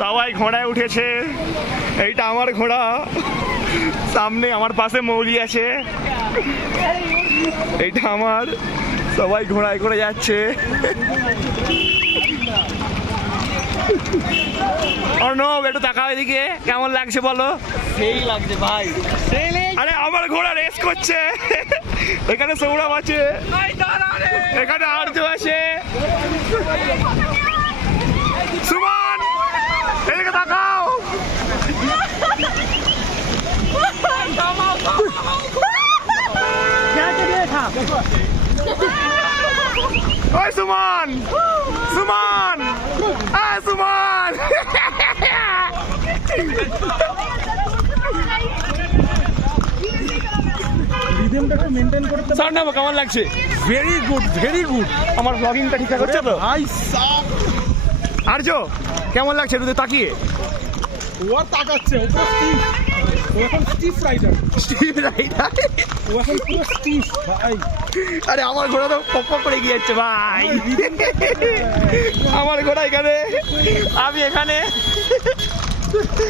সবাই ঘোড়ায় উঠেছে। এইটা আমার ঘোড়া, সামনে আমার পাশে মৌলি আছে, এইটা আমার। সবাই ঘোড়ায় করে যাচ্ছে। অর্ণব একটু তাকাও এদিকে, কেমন লাগছে বলো? সেই লাগছে ভাই, আরে আমার ঘোড়া রেস করছে। এখানে সৌরভ আছে, এখানে আর্য আছে, সুমন এদিকে তাকাও। ওই সুমন, সুমন, সুমন। কেমন লাগছে? Very good, very good. আমার ব্লগিংটা ঠিকঠাক হচ্ছে তো? ভাই সাব, আর্য কেমন লাগছে একটু তাকিয়ে? ও তাকাচ্ছে, ও এখন স্টিফ রাইডার, স্টিভ রাইডার। ও এখন পুরো স্টিফ ভাই। আরে আমার ঘোড়া তো পক পক করে গিয়েছে ভাই। আমার ঘোড়া এখানে, আমি এখানে।